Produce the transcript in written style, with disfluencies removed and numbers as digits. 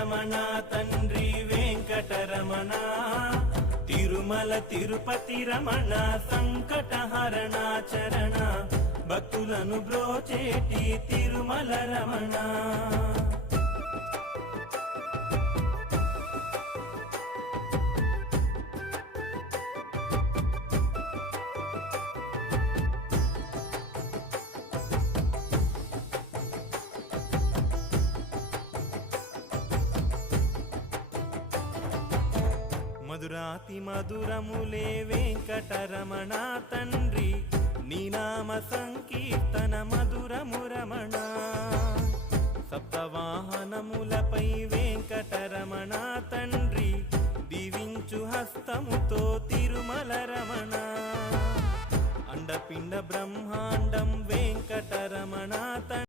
రమణ తండ్రి వెంకటరమణ తిరుమల తిరుపతి రమణ సంకటహరణ చరణ భక్తులను బ్రోచేటి తిరుమల రమణ మధురాతి మధురములే వెంకటరమణ తండ్రి నీ నామ సంకీర్తన మధురము రమణ